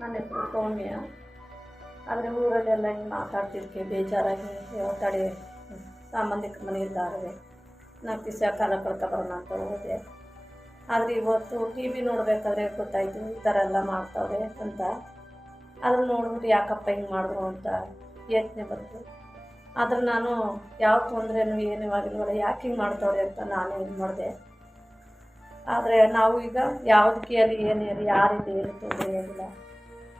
ನನ್ನ ಹೆಸರು ಸೌಮ್ಯ ಆದರೆ ಊರಲ್ಲೆಲ್ಲ ಹಿಂಗೆ ಮಾತಾಡ್ತಿರ್ತೀವಿ ಬೇಜಾರಾಗಿ ತಡೆ. ಸಂಬಂಧಿಕರ ಮನೆಯಿದ್ದಾರೆ ನಾನು ದಿವಸ ಕಾಲ ಕಳ್ಕೊಬರೋಣ ಅಂತ ಹೋದೆ. ಆದರೆ ಇವತ್ತು ಟಿ ವಿ ನೋಡಬೇಕಾದ್ರೆ ಗೊತ್ತಾಯಿತು, ಈ ಥರ ಎಲ್ಲ ಮಾಡ್ತಾವ್ರೆ ಅಂತ. ಅದನ್ನು ನೋಡ್ಬಿಟ್ಟು ಯಾಕಪ್ಪ ಹಿಂಗೆ ಮಾಡಿದ್ರು ಅಂತ ಯೋಚನೆ ಬಂತು. ಆದರೆ ನಾನು ಯಾವ ತೊಂದರೆನೂ ಏನೂ ಆಗಿಲ್ವಲ್ಲ ಯಾಕೆ ಹಿಂಗೆ ಮಾಡ್ತಾವ್ರೆ ಅಂತ ನಾನೇ ಇದು ಮಾಡಿದೆ. ಆದರೆ ನಾವು ಈಗ ಯಾವುದಕ್ಕೆ ಅಲ್ಲಿ ಏನೇ ಯಾರಿದೆ ಏನು ತೊಂದರೆ ಆಗಿಲ್ಲ.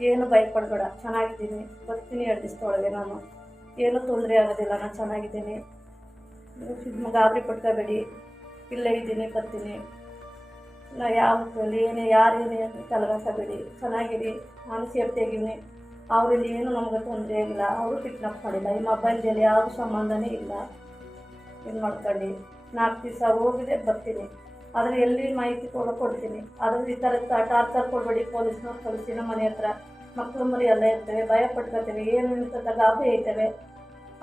ಏನು ಭಯಪಡಬೇಡ, ಚೆನ್ನಾಗಿದ್ದೀನಿ. ಬರ್ತೀನಿ ಎರಡು ದಿವಸದೊಳಗೆ ನಾನು. ಏನೂ ತೊಂದರೆ ಆಗೋದಿಲ್ಲ, ನಾನು ಚೆನ್ನಾಗಿದ್ದೀನಿ. ಗಾಬರಿ ಪಡ್ಕೋಬೇಡಿ. ಇಲ್ಲೇ ಇದ್ದೀನಿ, ಬರ್ತೀನಿ. ನಾ ಯಾವ ಏನೇ ಯಾರೇನೇ ಅಂತ ತಲೆಗಾಸಬೇಡಿ ಚೆನ್ನಾಗಿರಿ, ನಾನು ಸೇಫ್ಟಿಯಾಗಿದ್ದೀನಿ. ಅವರಲ್ಲಿ ಏನು ನಮಗೆ ತೊಂದರೆ ಆಗಿಲ್ಲ ಅವರು ಕಿಡ್ನಾಪ್ ಮಾಡಿಲ್ಲ. ಈ ಮೊಬೈಲ್ದಲ್ಲಿ ಯಾವ ಸಂಬಂಧನೇ ಇಲ್ಲ. ಇದು ಮಾಡ್ಕೊಳ್ಳಿ ನಾಲ್ಕು ದಿವಸ ಹೋಗಿದೆ, ಬರ್ತೀನಿ. ಆದರೆ ಎಲ್ಲಿ ಮಾಹಿತಿ ಕೂಡ ಕೊಡ್ತೀನಿ. ಅದ್ರ ಈ ಥರ ಟಾರ್ಚರ್ ಕೊಡಬೇಡಿ, ಪೊಲೀಸ್ನವ್ರು ಕಳಿಸಿ ನಮ್ಮ ಮನೆ ಹತ್ರ. ಮಕ್ಕಳು ಮರಿ ಎಲ್ಲ ಇರ್ತವೆ, ಭಯ ಪಟ್ಕೋತೇವೆ, ಏನು ಅಂತ ಗಾಬರಿ ಐತವೆ.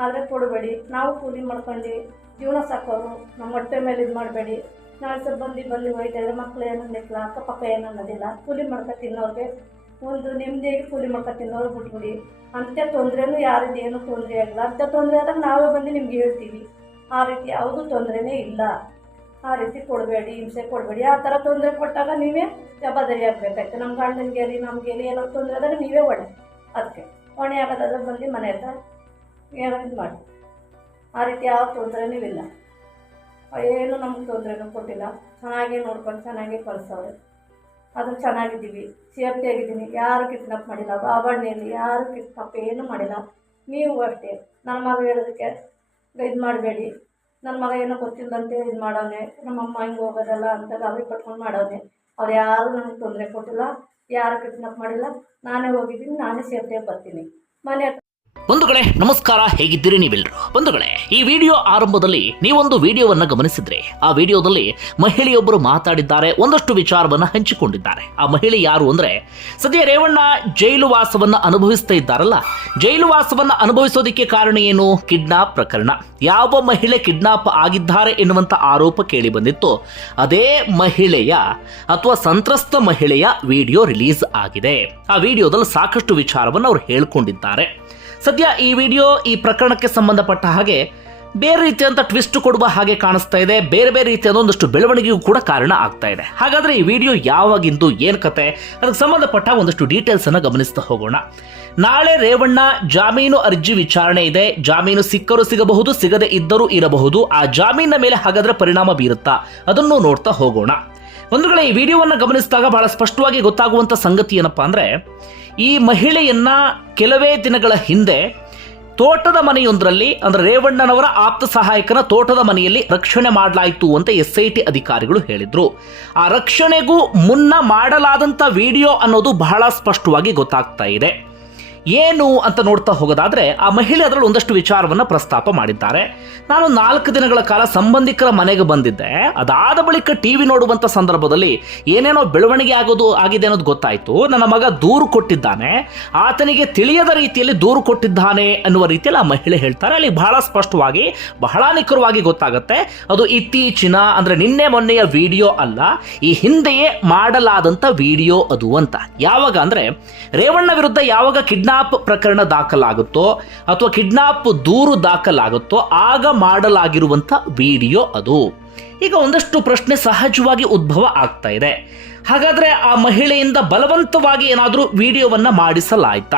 ಆದರೆ ಕೊಡಬೇಡಿ, ನಾವು ಕೂಲಿ ಮಾಡ್ಕೊಂಡು ಜೀವನ ಸಾಕೋರು, ನಮ್ಮ ಹೊಟ್ಟೆ ಮೇಲೆ ಇದು ಮಾಡಬೇಡಿ. ನಾಳೆ ಸ್ವಲ್ಪ ಬಂದು ಬಂದು ಹೋಯ್ತಾಯಿದ್ರೆ ಮಕ್ಕಳು ಅಕ್ಕ ಅಕ್ಕಪಕ್ಕ ಏನು ಅನ್ನೋದಿಲ್ಲ ಕೂಲಿ ಮಾಡ್ಕೊ ತಿನ್ನೋರಿಗೆ ಒಂದು ನೆಮ್ಮದಿಯಾಗಿ ಕೂಲಿ ಮಾಡ್ಕೊ ತಿನ್ನೋರು ಬಿಟ್ಬಿಡಿ. ಅಂತ ತೊಂದರೆನೂ ಯಾರಿದ್ದು ಏನೂ ತೊಂದರೆ ಆಗಲ್ಲ ಅಂಥ ತೊಂದರೆ ಆದಾಗ ನಾವೇ ಬಂದು ನಿಮ್ಗೆ ಹೇಳ್ತೀವಿ. ಆ ರೀತಿ ಯಾವುದೂ ತೊಂದರೆನೇ ಇಲ್ಲ. ಆ ರೀತಿ ಕೊಡಬೇಡಿ, ಹಿಂಸೆ ಕೊಡಬೇಡಿ. ಆ ಥರ ತೊಂದರೆ ಕೊಟ್ಟಾಗ ನೀವೇ ಜವಾಬ್ದಾರಿ ಆಗಬೇಕಾಯ್ತು ನಮ್ಮ ಗಂಡನಿಗೆ ಅಲ್ಲಿ ನಮಗೆ ಅಲ್ಲಿ ಏನೋ ತೊಂದರೆ ಆದಾಗ ನೀವೇ ಹೊಣೆ ಅದಕ್ಕೆ ಹೊಣೆ ಆಗೋದಾದ್ರೆ ಬಂದು ಮನೆ ಹತ್ರ ಏನೋ ಇದು ಮಾಡಿ. ಆ ರೀತಿ ಯಾವ ತೊಂದರೆನೂ ಇಲ್ಲ. ಏನು ನಮ್ಗೆ ತೊಂದರೆನೂ ಕೊಟ್ಟಿಲ್ಲ. ಚೆನ್ನಾಗೇ ನೋಡ್ಕೊಂಡು ಚೆನ್ನಾಗೇ ಕಳ್ಸವ್ರೆ. ಅದು ಚೆನ್ನಾಗಿದ್ದೀವಿ. ಸೇಫ್ಟಿ ಆಗಿದ್ದೀನಿ. ಯಾರು ಕಿಟ್ನಪ್ ಮಾಡಿಲ್ಲ. ಬಾಬಣ್ಣೆಯಲ್ಲಿ ಯಾರು ಕಿಟ್ನಪ್ ಏನೂ ಮಾಡಿಲ್ಲ. ನೀವು ಅಷ್ಟೇ. ನಮ್ಮ ಮಗ ಹೇಳೋದಕ್ಕೆ ಇದು ಮಾಡಬೇಡಿ. ನನ್ನ ಮಗ ಏನೋ ಗೊತ್ತಿಲ್ಲದಂತೆ ಇದು ಮಾಡೋನೆ ನಮ್ಮಮ್ಮ ಹಿಂಗೆ ಹೋಗೋದಲ್ಲ ಅಂತ ಅವ್ರಿಗೆ ಪಟ್ಕೊಂಡು ಮಾಡೋನೆ ಅವ್ರು ಯಾರು ನನಗೆ ತೊಂದರೆ ಕೊಟ್ಟಿಲ್ಲ, ಯಾರು ಕಿಡ್ನಾಪ್ ಮಾಡಿಲ್ಲ, ನಾನೇ ಹೋಗಿದ್ದೀನಿ, ನಾನೇ ಸೇಫ್ಟಿಯಾಗಿ ಬರ್ತೀನಿ. ಮನೆ ಬಂಧುಗಳೇ, ನಮಸ್ಕಾರ, ಹೇಗಿದ್ದೀರಿ ನೀವೆಲ್ಲರೂ ಬಂಧುಗಳೇ, ಈ ವಿಡಿಯೋ ಆರಂಭದಲ್ಲಿ ನೀವೊಂದು ವಿಡಿಯೋವನ್ನ ಗಮನಿಸಿದ್ರೆ, ಆ ವಿಡಿಯೋದಲ್ಲಿ ಮಹಿಳೆಯೊಬ್ಬರು ಮಾತಾಡಿದ್ದಾರೆ, ಒಂದಷ್ಟು ವಿಚಾರವನ್ನ ಹಂಚಿಕೊಂಡಿದ್ದಾರೆ. ಆ ಮಹಿಳೆ ಯಾರು ಅಂದ್ರೆ, ಸದ್ಯ ರೇವಣ್ಣ ಜೈಲು ವಾಸವನ್ನ ಅನುಭವಿಸ್ತಾ ಇದ್ದಾರಲ್ಲ? ಜೈಲು ವಾಸವನ್ನ ಅನುಭವಿಸೋದಕ್ಕೆ ಕಾರಣ ಏನು? ಕಿಡ್ನಾಪ್ ಪ್ರಕರಣ. ಯಾವ ಮಹಿಳೆ ಕಿಡ್ನಾಪ್ ಆಗಿದ್ದಾರೆ ಎನ್ನುವಂತ ಆರೋಪ ಕೇಳಿ ಬಂದಿತ್ತು ಅದೇ ಮಹಿಳೆಯ ಅಥವಾ ಸಂತ್ರಸ್ತ ಮಹಿಳೆಯ ವಿಡಿಯೋ ರಿಲೀಸ್ ಆಗಿದೆ. ಆ ವಿಡಿಯೋದಲ್ಲಿ ಸಾಕಷ್ಟು ವಿಚಾರವನ್ನು ಅವರು ಹೇಳ್ಕೊಂಡಿದ್ದಾರೆ. ಸದ್ಯ ಈ ವಿಡಿಯೋ ಈ ಪ್ರಕರಣಕ್ಕೆ ಸಂಬಂಧಪಟ್ಟ ಹಾಗೆ ಬೇರೆ ರೀತಿಯಂತ ಟ್ವಿಸ್ಟ್ ಕೊಡುವ ಹಾಗೆ ಕಾಣಿಸ್ತಾ ಇದೆ. ಬೇರೆ ಬೇರೆ ರೀತಿಯಾದ ಒಂದಷ್ಟು ಬೆಳವಣಿಗೆಗೂ ಕೂಡ ಕಾರಣ ಆಗ್ತಾ ಇದೆ. ಹಾಗಾದ್ರೆ ಈ ವಿಡಿಯೋ ಯಾವಾಗಿಂದು ಏನು ಕತೆ? ಅದಕ್ಕೆ ಸಂಬಂಧಪಟ್ಟ ಒಂದಷ್ಟು ಡೀಟೇಲ್ಸ್ ಅನ್ನು ಗಮನಿಸ್ತಾ ಹೋಗೋಣ. ನಾಳೆ ರೇವಣ್ಣ ಜಾಮೀನು ಅರ್ಜಿ ವಿಚಾರಣೆ ಇದೆ. ಜಾಮೀನು ಸಿಕ್ಕರೂ ಸಿಗಬಹುದು, ಸಿಗದೆ ಇದ್ದರೂ ಇರಬಹುದು. ಆ ಜಾಮೀನಿನ ಮೇಲೆ ಹಾಗಾದ್ರೆ ಪರಿಣಾಮ ಬೀರುತ್ತಾ? ಅದನ್ನು ನೋಡ್ತಾ ಹೋಗೋಣ. ಒಂದು ವೇಳೆ ಈ ವಿಡಿಯೋವನ್ನು ಗಮನಿಸಿದಾಗ ಬಹಳ ಸ್ಪಷ್ಟವಾಗಿ ಗೊತ್ತಾಗುವಂಥ ಸಂಗತಿ ಏನಪ್ಪಾ ಅಂದರೆ, ಈ ಮಹಿಳೆಯನ್ನ ಕೆಲವೇ ದಿನಗಳ ಹಿಂದೆ ತೋಟದ ಮನೆಯೊಂದರಲ್ಲಿ, ಅಂದರೆ ರೇವಣ್ಣನವರ ಆಪ್ತ ಸಹಾಯಕನ ತೋಟದ ಮನೆಯಲ್ಲಿ ರಕ್ಷಣೆ ಮಾಡಲಾಯಿತು ಅಂತ ಎಸ್ ಐ ಟಿ ಅಧಿಕಾರಿಗಳು ಹೇಳಿದರು. ಆ ರಕ್ಷಣೆಗೂ ಮುನ್ನ ಮಾಡಲಾದಂಥ ವಿಡಿಯೋ ಅನ್ನೋದು ಬಹಳ ಸ್ಪಷ್ಟವಾಗಿ ಗೊತ್ತಾಗ್ತಾ ಇದೆ. ಏನು ಅಂತ ನೋಡ್ತಾ ಹೋಗೋದಾದ್ರೆ ಆ ಮಹಿಳೆ ಅದರಲ್ಲಿ ಒಂದಷ್ಟು ವಿಚಾರವನ್ನ ಪ್ರಸ್ತಾಪ ಮಾಡಿದ್ದಾರೆ. ನಾನು ನಾಲ್ಕು ದಿನಗಳ ಕಾಲ ಸಂಬಂಧಿಕರ ಮನೆಗೆ ಬಂದಿದ್ದೆ. ಅದಾದ ಬಳಿಕ ಟಿವಿ ನೋಡುವಂತ ಸಂದರ್ಭದಲ್ಲಿ ಏನೇನೋ ಬೆಳವಣಿಗೆ ಆಗೋದು ಆಗಿದೆ ಅನ್ನೋದು ಗೊತ್ತಾಯ್ತು. ನನ್ನ ಮಗ ದೂರು ಕೊಟ್ಟಿದ್ದಾನೆ. ಆತನಿಗೆ ತಿಳಿಯದ ರೀತಿಯಲ್ಲಿ ದೂರು ಕೊಟ್ಟಿದ್ದಾನೆ ಅನ್ನುವ ರೀತಿಯಲ್ಲಿ ಆ ಮಹಿಳೆ ಹೇಳ್ತಾರೆ. ಅಲ್ಲಿ ಬಹಳ ಸ್ಪಷ್ಟವಾಗಿ, ಬಹಳ ನಿಖರವಾಗಿ ಗೊತ್ತಾಗುತ್ತೆ. ಅದು ಇತ್ತೀಚಿನ ಅಂದ್ರೆ ನಿನ್ನೆ ಮೊನ್ನೆಯ ವಿಡಿಯೋ ಅಲ್ಲ, ಈ ಹಿಂದೆಯೇ ಮಾಡಲಾದಂತ ವಿಡಿಯೋ ಅದು ಅಂತ. ಯಾವಾಗ ಅಂದ್ರೆ ರೇವಣ್ಣ ವಿರುದ್ಧ ಯಾವಾಗ ಕಿಡ್ನಾಪ್ ಪ್ರಕರಣ ದಾಖಲಾಗುತ್ತೋ ಅಥವಾ ಕಿಡ್ನಾಪ್ ದೂರು ದಾಖಲಾಗುತ್ತೋ ಆಗ ಮಾಡಲಾಗಿರುವಂಥ ವಿಡಿಯೋ ಅದು. ಈಗ ಒಂದಷ್ಟು ಪ್ರಶ್ನೆ ಸಹಜವಾಗಿ ಉದ್ಭವ ಆಗ್ತಾ ಇದೆ. ಹಾಗಾದ್ರೆ ಆ ಮಹಿಳೆಯಿಂದ ಬಲವಂತವಾಗಿ ಏನಾದರೂ ವಿಡಿಯೋವನ್ನ ಮಾಡಿಸಲಾಯ್ತಾ?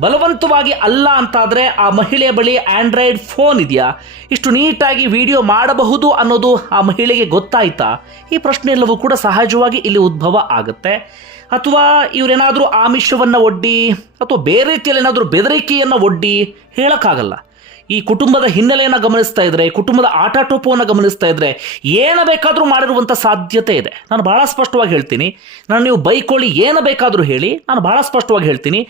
ಬಲವಂತವಾಗಿ ಅಲ್ಲ ಅಂತಾದರೆ ಆ ಮಹಿಳೆಯ ಬಳಿ ಆಂಡ್ರಾಯ್ಡ್ ಫೋನ್ ಇದೆಯಾ? ಇಷ್ಟು ನೀಟಾಗಿ ವಿಡಿಯೋ ಮಾಡಬಹುದು ಅನ್ನೋದು ಆ ಮಹಿಳೆಗೆ ಗೊತ್ತಾಯ್ತಾ? ಈ ಪ್ರಶ್ನೆ ಎಲ್ಲವೂ ಕೂಡ ಸಹಜವಾಗಿ ಇಲ್ಲಿ ಉದ್ಭವ ಆಗುತ್ತೆ. ಅಥವಾ ಇವರೇನಾದರೂ ಆಮಿಷವನ್ನು ಒಡ್ಡಿ ಅಥವಾ ಬೇರೆ ರೀತಿಯಲ್ಲಿ ಏನಾದರೂ ಬೆದರಿಕೆಯನ್ನು ಒಡ್ಡಿ ಹೇಳಕ್ಕಾಗಲ್ಲ. ಈ ಕುಟುಂಬದ ಹಿನ್ನೆಲೆಯನ್ನು ಗಮನಿಸ್ತಾ ಇದ್ರೆ ಕುಟುಂಬದ ಆಟಾಟೋಪವನ್ನು ಗಮನಿಸ್ತಾ ಇದ್ರೆ ಏನು ಬೇಕಾದರೂ ಮಾಡಿರುವಂಥ ಸಾಧ್ಯತೆ ಇದೆ. ನಾನು ಭಾಳ ಸ್ಪಷ್ಟವಾಗಿ ಹೇಳ್ತೀನಿ. ನಾನು ನೀವು ಬೈಕೊಳ್ಳಿ, ಏನು ಬೇಕಾದರೂ ಹೇಳಿ, ನಾನು ಭಾಳ ಸ್ಪಷ್ಟವಾಗಿ ಹೇಳ್ತೀನಿ.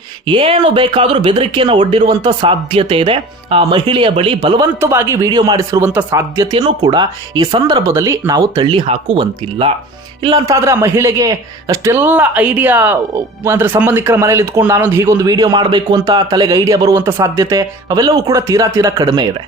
ಏನು ಬೇಕಾದರೂ ಬೆದರಿಕೆಯನ್ನು ಒಡ್ಡಿರುವಂಥ ಸಾಧ್ಯತೆ ಇದೆ. ಆ ಮಹಿಳೆಯ ಬಳಿ ಬಲವಂತವಾಗಿ ವಿಡಿಯೋ ಮಾಡಿಸಿರುವಂಥ ಸಾಧ್ಯತೆಯನ್ನು ಕೂಡ ಈ ಸಂದರ್ಭದಲ್ಲಿ ನಾವು ತಳ್ಳಿ ಹಾಕುವಂತಿಲ್ಲ. ಇಲ್ಲಾಂತಾದರೆ ಆ ಮಹಿಳೆಗೆ ಅಷ್ಟೆಲ್ಲ ಐಡಿಯಾ, ಅಂದರೆ ಸಂಬಂಧಿಕರ ಮನೇಲಿ ಇದ್ಕೊಂಡು ನಾನೊಂದು ಹೀಗೊಂದು ವಿಡಿಯೋ ಮಾಡಬೇಕು ಅಂತ ತಲೆಗೆ ಐಡಿಯಾ ಬರುವಂಥ ಸಾಧ್ಯತೆ, ಅವೆಲ್ಲವೂ ಕೂಡ ತೀರಾ ತೀರಾ ಕಡಿಮೆ ಇದೆ.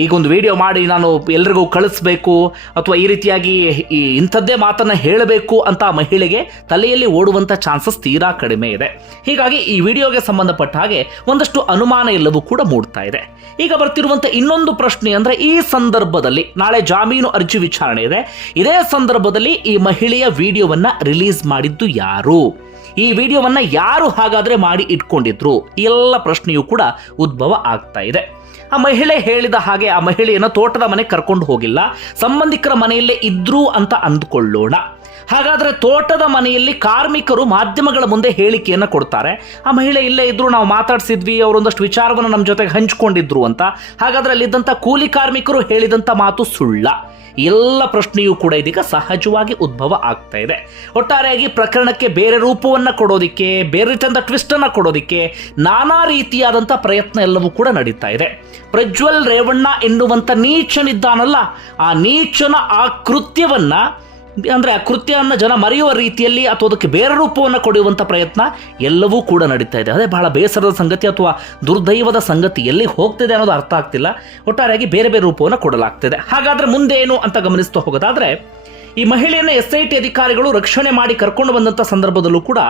ಈಗೊಂದು ವಿಡಿಯೋ ಮಾಡಿ ನಾನು ಎಲ್ರಿಗೂ ಕಳಿಸ್ಬೇಕು ಅಥವಾ ಈ ರೀತಿಯಾಗಿ ಈ ಇಂಥದ್ದೇ ಮಾತನ್ನು ಹೇಳಬೇಕು ಅಂತ ಮಹಿಳೆಗೆ ತಲೆಯಲ್ಲಿ ಓಡುವಂಥ ಚಾನ್ಸಸ್ ತೀರಾ ಕಡಿಮೆ ಇದೆ. ಹೀಗಾಗಿ ಈ ವಿಡಿಯೋಗೆ ಸಂಬಂಧಪಟ್ಟ ಹಾಗೆ ಒಂದಷ್ಟು ಅನುಮಾನ ಎಲ್ಲವೂ ಕೂಡ ಮೂಡ್ತಾ ಇದೆ. ಈಗ ಬರ್ತಿರುವಂಥ ಇನ್ನೊಂದು ಪ್ರಶ್ನೆ ಅಂದರೆ ಈ ಸಂದರ್ಭದಲ್ಲಿ ನಾಳೆ ಜಾಮೀನು ಅರ್ಜಿ ವಿಚಾರಣೆ ಇದೆ. ಇದೇ ಸಂದರ್ಭದಲ್ಲಿ ಈ ಮಹಿಳೆಯ ವಿಡಿಯೋವನ್ನು ರಿಲೀಸ್ ಮಾಡಿದ್ದು ಯಾರು? ಈ ವಿಡಿಯೋವನ್ನ ಯಾರು ಹಾಗಾದ್ರೆ ಮಾಡಿ ಇಟ್ಕೊಂಡಿದ್ರು? ಎಲ್ಲ ಪ್ರಶ್ನೆಯೂ ಕೂಡ ಉದ್ಭವ ಆಗ್ತಾ ಇದೆ. ಆ ಮಹಿಳೆ ಹೇಳಿದ ಹಾಗೆ ಆ ಮಹಿಳೆಯನ್ನು ತೋಟದ ಮನೆ ಕರ್ಕೊಂಡು ಹೋಗಿಲ್ಲ. ಸಂಬಂಧಿಕರ ಮನೆಯಲ್ಲೇ ಇದ್ರು ಅಂತ ಅಂದ್ಕೊಳ್ಳೋಣ. ಹಾಗಾದ್ರೆ ತೋಟದ ಮನೆಯಲ್ಲಿ ಕಾರ್ಮಿಕರು ಮಾಧ್ಯಮಗಳ ಮುಂದೆ ಹೇಳಿಕೆಯನ್ನು ಕೊಡ್ತಾರೆ. ಆ ಮಹಿಳೆ ಇಲ್ಲೇ ಇದ್ರು ನಾವು ಮಾತಾಡ್ಸಿದ್ವಿ, ಅವರೊಂದಷ್ಟು ವಿಚಾರವನ್ನು ನಮ್ಮ ಜೊತೆಗೆ ಹಂಚಿಕೊಂಡಿದ್ರು ಅಂತ. ಹಾಗಾದ್ರೆ ಅಲ್ಲಿದ್ದಂಥ ಕೂಲಿ ಕಾರ್ಮಿಕರು ಹೇಳಿದಂಥ ಮಾತು ಸುಳ್ಳ. ಎಲ್ಲ ಪ್ರಶ್ನೆಯೂ ಕೂಡ ಇದೀಗ ಸಹಜವಾಗಿ ಉದ್ಭವ ಆಗ್ತಾ ಇದೆ. ಒಟ್ಟಾರೆಯಾಗಿ ಪ್ರಕರಣಕ್ಕೆ ಬೇರೆ ರೂಪವನ್ನು ಕೊಡೋದಿಕ್ಕೆ, ಬೇರೆ ರೀತಿಯಾದ ಟ್ವಿಸ್ಟ್ ಅನ್ನ ಕೊಡೋದಿಕ್ಕೆ ನಾನಾ ರೀತಿಯಾದಂಥ ಪ್ರಯತ್ನ ಎಲ್ಲವೂ ಕೂಡ ನಡೀತಾ ಇದೆ. ಪ್ರಜ್ವಲ್ ರೇವಣ್ಣ ಎನ್ನುವಂಥ ನೀಚನಿದ್ದಾನಲ್ಲ, ಆ ನೀಚನ ಆ ಕೃತ್ಯವನ್ನ ಅಂದರೆ ಆ ಕೃತ್ಯವನ್ನು ಜನ ಮರೆಯುವ ರೀತಿಯಲ್ಲಿ ಅಥವಾ ಅದಕ್ಕೆ ಬೇರೆ ರೂಪವನ್ನು ಕೊಡುವಂಥ ಪ್ರಯತ್ನ ಎಲ್ಲವೂ ಕೂಡ ನಡೀತಾ ಇದೆ. ಅದೇ ಬಹಳ ಬೇಸರದ ಸಂಗತಿ ಅಥವಾ ದುರ್ದೈವದ ಸಂಗತಿ ಎಲ್ಲಿ ಹೋಗ್ತಿದೆ ಅನ್ನೋದು ಅರ್ಥ ಆಗ್ತಿಲ್ಲ. ಒಟ್ಟಾರೆಯಾಗಿ ಬೇರೆ ಬೇರೆ ರೂಪವನ್ನು ಕೊಡಲಾಗ್ತಿದೆ. ಹಾಗಾದ್ರೆ ಮುಂದೆ ಏನು ಅಂತ ಗಮನಿಸ್ತಾ ಹೋಗೋದಾದ್ರೆ ಈ ಮಹಿಳೆಯನ್ನು ಎಸ್ ಐ ಟಿ ಅಧಿಕಾರಿಗಳು ರಕ್ಷಣೆ ಮಾಡಿ ಕರ್ಕೊಂಡು ಬಂದಂಥ ಸಂದರ್ಭದಲ್ಲೂ ಕೂಡ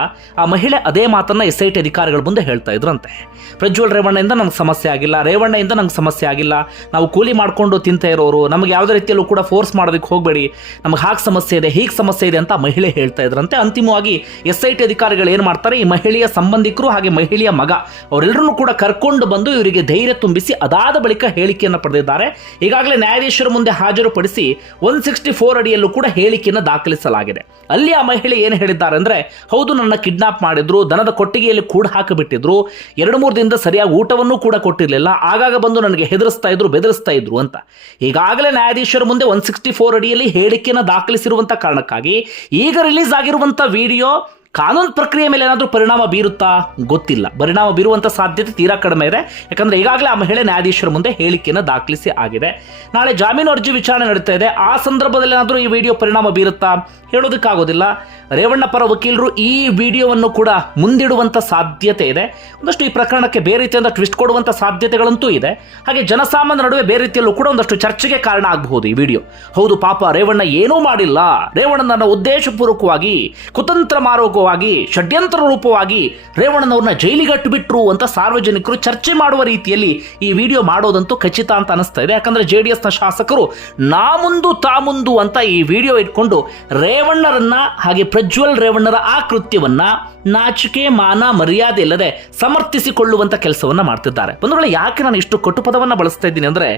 ಆ ಮಹಿಳೆ ಅದೇ ಮಾತನ್ನ ಎಸ್ ಐ ಟಿ ಅಧಿಕಾರಿಗಳ ಮುಂದೆ ಹೇಳ್ತಾ ಇದ್ರಂತೆ. ಪ್ರಜ್ವಲ್ ರೇವಣ್ಣಯಿಂದ ನಮ್ಗೆ ಸಮಸ್ಯೆ ಆಗಿಲ್ಲ ರೇವಣ್ಣಯಿಂದ ನಂಗೆ ಸಮಸ್ಯೆ ಆಗಿಲ್ಲ. ನಾವು ಕೂಲಿ ಮಾಡಿಕೊಂಡು ತಿಂತ ಇರೋರು, ನಮಗೆ ಯಾವುದೇ ರೀತಿಯಲ್ಲೂ ಕೂಡ ಫೋರ್ಸ್ ಮಾಡೋದಕ್ಕೆ ಹೋಗಬೇಡಿ. ನಮಗೆ ಹಾಗೆ ಸಮಸ್ಯೆ ಇದೆ, ಹೀಗೆ ಸಮಸ್ಯೆ ಇದೆ ಅಂತ ಮಹಿಳೆ ಹೇಳ್ತಾ ಇದ್ರಂತೆ. ಅಂತಿಮವಾಗಿ ಎಸ್ ಐ ಟಿ ಅಧಿಕಾರಿಗಳು ಏನು ಮಾಡ್ತಾರೆ, ಈ ಮಹಿಳೆಯ ಸಂಬಂಧಿಕರು ಹಾಗೆ ಮಹಿಳೆಯ ಮಗ ಅವರೆಲ್ಲರನ್ನೂ ಕೂಡ ಕರ್ಕೊಂಡು ಬಂದು ಇವರಿಗೆ ಧೈರ್ಯ ತುಂಬಿಸಿ ಅದಾದ ಬಳಿಕ ಹೇಳಿಕೆಯನ್ನು ಪಡೆದಿದ್ದಾರೆ. ಈಗಾಗಲೇ ನ್ಯಾಯಾಧೀಶರ ಮುಂದೆ ಹಾಜರುಪಡಿಸಿ ಒನ್ ಸಿಕ್ಸ್ಟಿ ಫೋರ್ ಅಡಿಯಲ್ಲೂ ಕೂಡ ಹೇಳಿಕೆಯನ್ನು ದಾಖಲಿಸಲಾಗಿದೆ. ಅಲ್ಲಿ ಆ ಮಹಿಳೆ ಏನು ಹೇಳಿದ್ದಾರೆ ಅಂದರೆ, ಹೌದು, ನನ್ನ ಕಿಡ್ನಾಪ್ ಮಾಡಿದ್ರು, ದನದ ಕೊಟ್ಟಿಗೆಯಲ್ಲಿ ಕೂಡ ಹಾಕಿಬಿಟ್ಟಿದ್ರು, ಎರಡು ಮೂರು ದಿನದ ಸರಿಯಾಗಿ ಊಟವನ್ನು ಕೂಡ ಕೊಟ್ಟಿರಲಿಲ್ಲ, ಆಗಾಗ ಬಂದು ನನಗೆ ಹೆದರಿಸ್ತಾ ಇದ್ರು, ಬೆದರಿಸ್ತಾ ಇದ್ರು ಅಂತ. ಈಗಾಗಲೇ ನ್ಯಾಯಾಧೀಶರ ಮುಂದೆ ಒನ್ ಸಿಕ್ಸ್ಟಿ ಫೋರ್ ಅಡಿಯಲ್ಲಿ ಹೇಳಿಕೆಯನ್ನು ದಾಖಲಿಸಿರುವಂಥ ಕಾರಣಕ್ಕಾಗಿ ಈಗ ರಿಲೀಸ್ ಆಗಿರುವಂಥ ವಿಡಿಯೋ ಕಾನೂನು ಪ್ರಕ್ರಿಯೆ ಮೇಲೆ ಏನಾದರೂ ಪರಿಣಾಮ ಬೀರುತ್ತಾ? ಗೊತ್ತಿಲ್ಲ. ಪರಿಣಾಮ ಬೀರುವಂಥ ಸಾಧ್ಯತೆ ತೀರಾ ಕಡಿಮೆ ಇದೆ. ಯಾಕಂದರೆ ಈಗಾಗಲೇ ಆ ಮಹಿಳೆ ನ್ಯಾಯಾಧೀಶರ ಮುಂದೆ ಹೇಳಿಕೆಯನ್ನು ದಾಖಲಿಸಿ ಆಗಿದೆ. ನಾಳೆ ಜಾಮೀನು ಅರ್ಜಿ ವಿಚಾರಣೆ ನಡೀತಾ ಇದೆ. ಆ ಸಂದರ್ಭದಲ್ಲಿ ಏನಾದರೂ ಈ ವಿಡಿಯೋ ಪರಿಣಾಮ ಬೀರುತ್ತಾ? ಹೇಳೋದಕ್ಕಾಗೋದಿಲ್ಲ. ರೇವಣ್ಣ ಪರ ವಕೀಲರು ಈ ವಿಡಿಯೋವನ್ನು ಕೂಡ ಮುಂದಿಡುವಂಥ ಸಾಧ್ಯತೆ ಇದೆ. ಒಂದಷ್ಟು ಈ ಪ್ರಕರಣಕ್ಕೆ ಬೇರೆ ರೀತಿಯಿಂದ ಟ್ವಿಸ್ಟ್ ಕೊಡುವಂಥ ಸಾಧ್ಯತೆಗಳಂತೂ ಇದೆ. ಹಾಗೆ ಜನಸಾಮಾನ್ಯರ ನಡುವೆ ಬೇರೆ ರೀತಿಯಲ್ಲೂ ಕೂಡ ಒಂದಷ್ಟು ಚರ್ಚೆಗೆ ಕಾರಣ ಆಗಬಹುದು ಈ ವಿಡಿಯೋ. ಹೌದು, ಪಾಪ ರೇವಣ್ಣ ಏನೂ ಮಾಡಿಲ್ಲ. ರೇವಣ್ಣನನ್ನು ಉದ್ದೇಶಪೂರ್ವಕವಾಗಿ ಕುತಂತ್ರ ಮಾರ್ಗವಾಗಿ ಷಡ್ಯಂತ್ರ ರೂಪವಾಗಿ ರೇವಣ್ಣನವ್ರನ್ನ ಜೈಲಿಗಟ್ಟು ಬಿಟ್ರು ಅಂತ ಸಾರ್ವಜನಿಕರು ಚರ್ಚೆ ಮಾಡುವ ರೀತಿಯಲ್ಲಿ ಈ ವಿಡಿಯೋ ಮಾಡೋದಂತೂ ಖಚಿತ ಅಂತ ಅನಿಸ್ತಾ ಇದೆ. ಯಾಕಂದ್ರೆ ಜೆ ಶಾಸಕರು ನಾ ಮುಂದು ತಾ ಮುಂದು ಅಂತ ಈ ವಿಡಿಯೋ ಇಟ್ಕೊಂಡು ರೇವಣ್ಣರನ್ನ ಹಾಗೆ ಪ್ರಜ್ವಲ್ ರೇವಣ್ಣರ ಆ ಕೃತ್ಯವನ್ನ ನಾಚಿಕೆ, ಮಾನ, ಮರ್ಯಾದೆ ಇಲ್ಲದೆ ಸಮರ್ಥಿಸಿಕೊಳ್ಳುವಂತ ಕೆಲಸವನ್ನ ಮಾಡ್ತಿದ್ದಾರೆ. ಬಂಧುಗಳೇ, ಯಾಕೆ ನಾನು ಇಷ್ಟು ಕಟು ಪದವನ್ನು ಬಳಸ್ತಾ ಇದ್ದೀನಿ ಅಂದ್ರೆ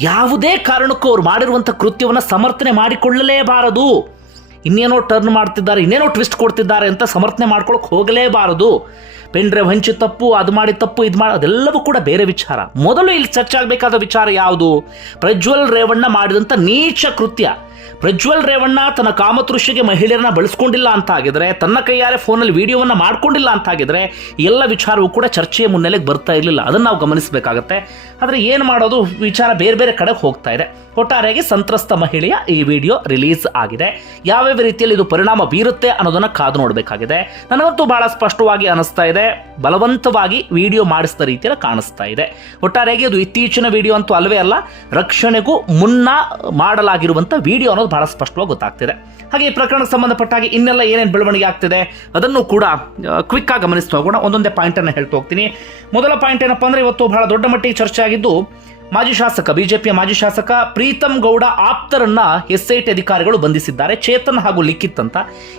ಯಾವುದೇ ಕಾರಣಕ್ಕೂ ಅವ್ರು ಮಾಡಿರುವಂಥ ಕೃತ್ಯವನ್ನು ಸಮರ್ಥನೆ ಮಾಡಿಕೊಳ್ಳಲೇಬಾರದು. ಇನ್ನೇನೋ ಟರ್ನ್ ಮಾಡ್ತಿದ್ದಾರೆ, ಇನ್ನೇನೋ ಟ್ವಿಸ್ಟ್ ಕೊಡ್ತಿದ್ದಾರೆ ಅಂತ ಸಮರ್ಥನೆ ಮಾಡ್ಕೊಳಕ್ಕೆ ಹೋಗಲೇಬಾರದು. ಪೆನ್ ಡ್ರೈವ್ ಹಂಚಿ ತಪ್ಪು, ಅದು ಮಾಡಿ ತಪ್ಪು, ಇದು ಮಾಡಿ ಅದೆಲ್ಲವೂ ಕೂಡ ಬೇರೆ ವಿಚಾರ. ಮೊದಲು ಇಲ್ಲಿ ಚರ್ಚಾಗಬೇಕಾದ ವಿಚಾರ ಯಾವುದು? ಪ್ರಜ್ವಲ್ ರೇವಣ್ಣ ಮಾಡಿದಂಥ ನೀಚ ಕೃತ್ಯ. ಪ್ರಜ್ವಲ್ ರೇವಣ್ಣ ತನ್ನ ಕಾಮತೃಷಿಗೆ ಮಹಿಳೆಯರನ್ನ ಬಳಸ್ಕೊಂಡಿಲ್ಲ ಅಂತ ಆಗಿದ್ರೆ, ತನ್ನ ಕೈಯಾರೆ ಫೋನಲ್ಲಿ ವಿಡಿಯೋವನ್ನು ಮಾಡ್ಕೊಂಡಿಲ್ಲ ಅಂತ ಆಗಿದ್ರೆ, ಎಲ್ಲ ವಿಚಾರವೂ ಕೂಡ ಚರ್ಚೆಯ ಮುನ್ನೆಲೆಗೆ ಬರ್ತಾ ಇರಲಿಲ್ಲ. ಅದನ್ನು ನಾವು ಗಮನಿಸಬೇಕಾಗತ್ತೆ. ಆದರೆ ಏನು ಮಾಡೋದು? ವಿಚಾರ ಬೇರೆ ಬೇರೆ ಕಡೆಗೆ ಹೋಗ್ತಾ ಇದೆ. ಒಟ್ಟಾರೆಯಾಗಿ ಸಂತ್ರಸ್ತ ಮಹಿಳೆಯ ಈ ವಿಡಿಯೋ ರಿಲೀಸ್ ಆಗಿದೆ. ಯಾವ್ಯಾವ ರೀತಿಯಲ್ಲಿ ಇದು ಪರಿಣಾಮ ಬೀರುತ್ತೆ ಅನ್ನೋದನ್ನ ಕಾದು ನೋಡಬೇಕಾಗಿದೆ. ನನಗಂತೂ ಬಹಳ ಸ್ಪಷ್ಟವಾಗಿ ಅನಿಸ್ತಾ ಇದೆ. ಬಲವಂತವಾಗಿ ವಿಡಿಯೋ ಮಾಡಿಸಿದ ರೀತಿಯಲ್ಲಿ ಕಾಣಿಸ್ತಾ ಇದೆ. ಒಟ್ಟಾರೆಯಾಗಿ ಅದು ಇತ್ತೀಚಿನ ವಿಡಿಯೋ ಅಂತೂ ಅಲ್ಲವೇ ಅಲ್ಲ, ರಕ್ಷಣೆಗೂ ಮುನ್ನ ಮಾಡಲಾಗಿರುವಂಥ ವಿಡಿಯೋ ಅನ್ನೋದು ಬಹಳ ಸ್ಪಷ್ಟವಾಗಿ ಗೊತ್ತಾಗ್ತಿದೆ. ಹಾಗೆ ಈ ಪ್ರಕರಣಕ್ಕೆ ಸಂಬಂಧಪಟ್ಟ ಹಾಗೆ ಇನ್ನೆಲ್ಲ ಏನೇನು ಬೆಳವಣಿಗೆ ಆಗ್ತಿದೆ ಅದನ್ನು ಕೂಡ ಕ್ವಿಕ್ ಆಗಿ ಗಮನಿಸ್ತಾ ಹೋಗೋಣ ಒಂದೊಂದೇ ಪಾಯಿಂಟ್ ಅನ್ನು ಹೇಳ್ತಾ ಹೋಗ್ತೀನಿ. ಮೊದಲ ಪಾಯಿಂಟ್ ಏನಪ್ಪ ಅಂದ್ರೆ ಇವತ್ತು ಬಹಳ ದೊಡ್ಡ ಮಟ್ಟಿಗೆ ಚರ್ಚೆ ಆಗಿದ್ದು ಮಾಜಿ ಶಾಸಕ, ಬಿಜೆಪಿಯ ಮಾಜಿ ಶಾಸಕ ಪ್ರೀತಮ್ ಗೌಡ ಆಪ್ತರನ್ನ ಎಸ್ಐಟಿ ಅಧಿಕಾರಿಗಳು ಬಂಧಿಸಿದ್ದಾರೆ. ಚೇತನ್ ಹಾಗೂ ಲಿಖಿತ್ ಅಂತ.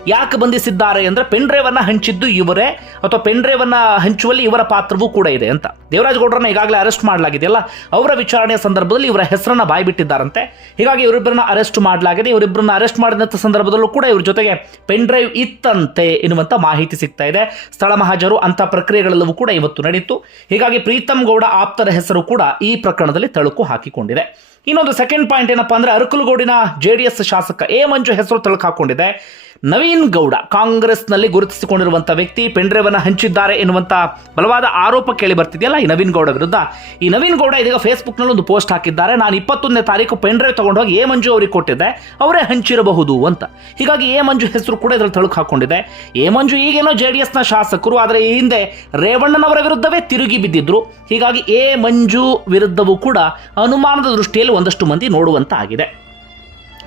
ಯಾಕೆ ಬಂಧಿಸಿದ್ದಾರೆ ಅಂದ್ರೆ ಪೆನ್ಡ್ರೈವ್ ಅನ್ನ ಹಂಚಿದ್ದು ಇವರೇ, ಅಥವಾ ಪೆನ್ಡ್ರೈವ್ ಅನ್ನ ಹಂಚುವಲ್ಲಿ ಇವರ ಪಾತ್ರವೂ ಕೂಡ ಇದೆ ಅಂತ. ದೇವರಾಜ್ ಗೌಡರನ್ನ ಈಗಾಗಲೇ ಅರೆಸ್ಟ್ ಮಾಡಲಾಗಿದೆಯಲ್ಲ ಅವರ ವಿಚಾರಣೆಯ ಸಂದರ್ಭದಲ್ಲಿ ಇವರ ಹೆಸರನ್ನ ಬಾಯ್ಬಿಟ್ಟಿದ್ದಾರಂತೆ. ಹೀಗಾಗಿ ಇವರಿಬ್ಬರನ್ನ ಅರೆಸ್ಟ್ ಮಾಡಲಾಗಿದೆ. ಇವರಿಬ್ಬರನ್ನ ಅರೆಸ್ಟ್ ಮಾಡಿದಂಥ ಸಂದರ್ಭದಲ್ಲೂ ಕೂಡ ಇವ್ರ ಜೊತೆಗೆ ಪೆನ್ಡ್ರೈವ್ ಇತ್ತಂತೆ ಎನ್ನುವಂಥ ಮಾಹಿತಿ ಸಿಗ್ತಾ ಇದೆ. ಸ್ಥಳ ಮಹಾಜರು ಅಂತ ಪ್ರಕ್ರಿಯೆಗಳೆಲ್ಲವೂ ಕೂಡ ಇವತ್ತು ನಡೆಯಿತು ಹೀಗಾಗಿ ಪ್ರೀತಮ್ ಗೌಡ ಆಪ್ತರ ಹೆಸರು ಕೂಡ ಈ ಪ್ರಕರಣದಲ್ಲಿ ತಳುಕು ಹಾಕಿಕೊಂಡಿದೆ. ಇನ್ನೊಂದು ಸೆಕೆಂಡ್ ಪಾಯಿಂಟ್ ಏನಪ್ಪಾ ಅಂದ್ರೆ ಅರಕಲಗೋಡಿನ ಜೆಡಿಎಸ್ ಶಾಸಕ ಎ ಮಂಜು ಹೆಸರು ತಳುಕು ಹಾಕೊಂಡಿದೆ. ನವೀನ್ ಗೌಡ ಕಾಂಗ್ರೆಸ್ನಲ್ಲಿ ಗುರುತಿಸಿಕೊಂಡಿರುವಂಥ ವ್ಯಕ್ತಿ ಪೆನ್ಡ್ರೈವ್ ಅನ್ನ ಹಂಚಿದ್ದಾರೆ ಎನ್ನುವಂಥ ಬಲವಾದ ಆರೋಪ ಕೇಳಿ ಬರ್ತಿದೆಯಲ್ಲ ಈ ನವೀನ್ ಗೌಡ ವಿರುದ್ಧ. ಈ ನವೀನ್ ಗೌಡ ಇದೀಗ ಫೇಸ್ಬುಕ್ನಲ್ಲಿ ಒಂದು ಪೋಸ್ಟ್ ಹಾಕಿದ್ದಾರೆ. ನಾನು ಇಪ್ಪತ್ತೊಂದನೇ ತಾರೀಕು ಪೆನ್ಡ್ರೈವ್ ತಗೊಂಡು ಹೋಗಿ ಎ ಮಂಜು ಅವರಿಗೆ ಕೊಟ್ಟಿದ್ದೆ. ಅವರೇ ಹಂಚಿರಬಹುದು ಅಂತ. ಹೀಗಾಗಿ ಎ ಮಂಜು ಹೆಸರು ಕೂಡ ಇದರಲ್ಲಿ ತಳುಕು ಹಾಕೊಂಡಿದೆ. ಎ ಮಂಜು ಈಗೇನೋ ಜೆ ಡಿ ಎಸ್ನ ಶಾಸಕರು, ಆದರೆ ಈ ಹಿಂದೆ ರೇವಣ್ಣನವರ ವಿರುದ್ಧವೇ ತಿರುಗಿ ಬಿದ್ದಿದ್ರು. ಹೀಗಾಗಿ ಎ ಮಂಜು ವಿರುದ್ಧವೂ ಕೂಡ ಅನುಮಾನದ ದೃಷ್ಟಿಯಲ್ಲಿ ಒಂದಷ್ಟು ಮಂದಿ ನೋಡುವಂತ ಆಗಿದೆ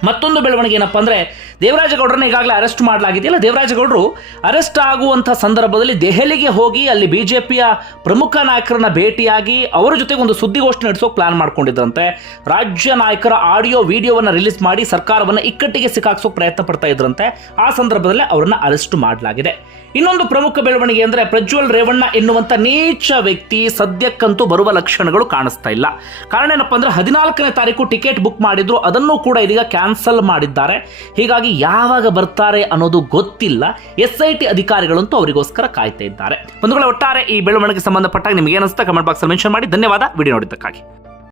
ಮತ್ತೊಂದು ಬೆಳವಣಿಗೆ ಏನಪ್ಪ ಅಂದರೆ ದೇವರಾಜಗೌಡರನ್ನ ಈಗಾಗಲೇ ಅರೆಸ್ಟ್ ಮಾಡಲಾಗಿದೆಯಲ್ಲ? ದೇವರಾಜಗೌಡರು ಅರೆಸ್ಟ್ ಆಗುವಂಥ ಸಂದರ್ಭದಲ್ಲಿ ದೆಹಲಿಗೆ ಹೋಗಿ ಅಲ್ಲಿ ಬಿಜೆಪಿಯ ಪ್ರಮುಖ ನಾಯಕರನ್ನ ಭೇಟಿಯಾಗಿ ಅವರ ಜೊತೆಗೆ ಒಂದು ಸುದ್ದಿಗೋಷ್ಠಿ ನಡೆಸೋಕೆ ಪ್ಲಾನ್ ಮಾಡ್ಕೊಂಡಿದ್ರಂತೆ. ರಾಜ್ಯ ನಾಯಕರ ಆಡಿಯೋ ವಿಡಿಯೋವನ್ನು ರಿಲೀಸ್ ಮಾಡಿ ಸರ್ಕಾರವನ್ನು ಇಕ್ಕಟ್ಟಿಗೆ ಸಿಕ್ಕಾಕ್ಸೋಕೆ ಪ್ರಯತ್ನ ಪಡ್ತಾ ಇದ್ರಂತೆ. ಆ ಸಂದರ್ಭದಲ್ಲಿ ಅವರನ್ನು ಅರೆಸ್ಟ್ ಮಾಡಲಾಗಿದೆ. ಇನ್ನೊಂದು ಪ್ರಮುಖ ಬೆಳವಣಿಗೆ ಅಂದ್ರೆ ಪ್ರಜ್ವಲ್ ರೇವಣ್ಣ ಎನ್ನುವಂಥ ನೀಚ ವ್ಯಕ್ತಿ ಸದ್ಯಕ್ಕಂತೂ ಬರುವ ಲಕ್ಷಣಗಳು ಕಾಣಿಸ್ತಾ ಇಲ್ಲ. ಕಾರಣ ಏನಪ್ಪ ಅಂದರೆ ಹದಿನಾಲ್ಕನೇ ತಾರೀಕು ಟಿಕೆಟ್ ಬುಕ್ ಮಾಡಿದ್ರು, ಅದನ್ನು ಕೂಡ ಇದೀಗ ಕ್ಯಾನ್ಸಲ್ ಮಾಡಿದ್ದಾರೆ. ಹೀಗಾಗಿ ಯಾವಾಗ ಬರ್ತಾರೆ ಅನ್ನೋದು ಗೊತ್ತಿಲ್ಲ. ಎಸ್ ಐ ಟಿ ಅಧಿಕಾರಿಗಳಂತೂ ಅವರಿಗೋಸ್ಕರ ಕಾಯ್ತಾ ಇದ್ದಾರೆ. ಬಂಧುಗಳ, ಒಟ್ಟಾರೆ ಈ ಬೆಳವಣಿಗೆ ಸಂಬಂಧಪಟ್ಟಾಗ ನಿಮಗೆ ಏನಿಸ್ತಾ ಕಮೆಂಟ್ ಬಾಕ್ಸ್ ಮೆನ್ಷನ್ ಮಾಡಿ. ಧನ್ಯವಾದ. ವಿಡಿಯೋ ನೋಡಿದ್ದಕ್ಕಾಗಿ.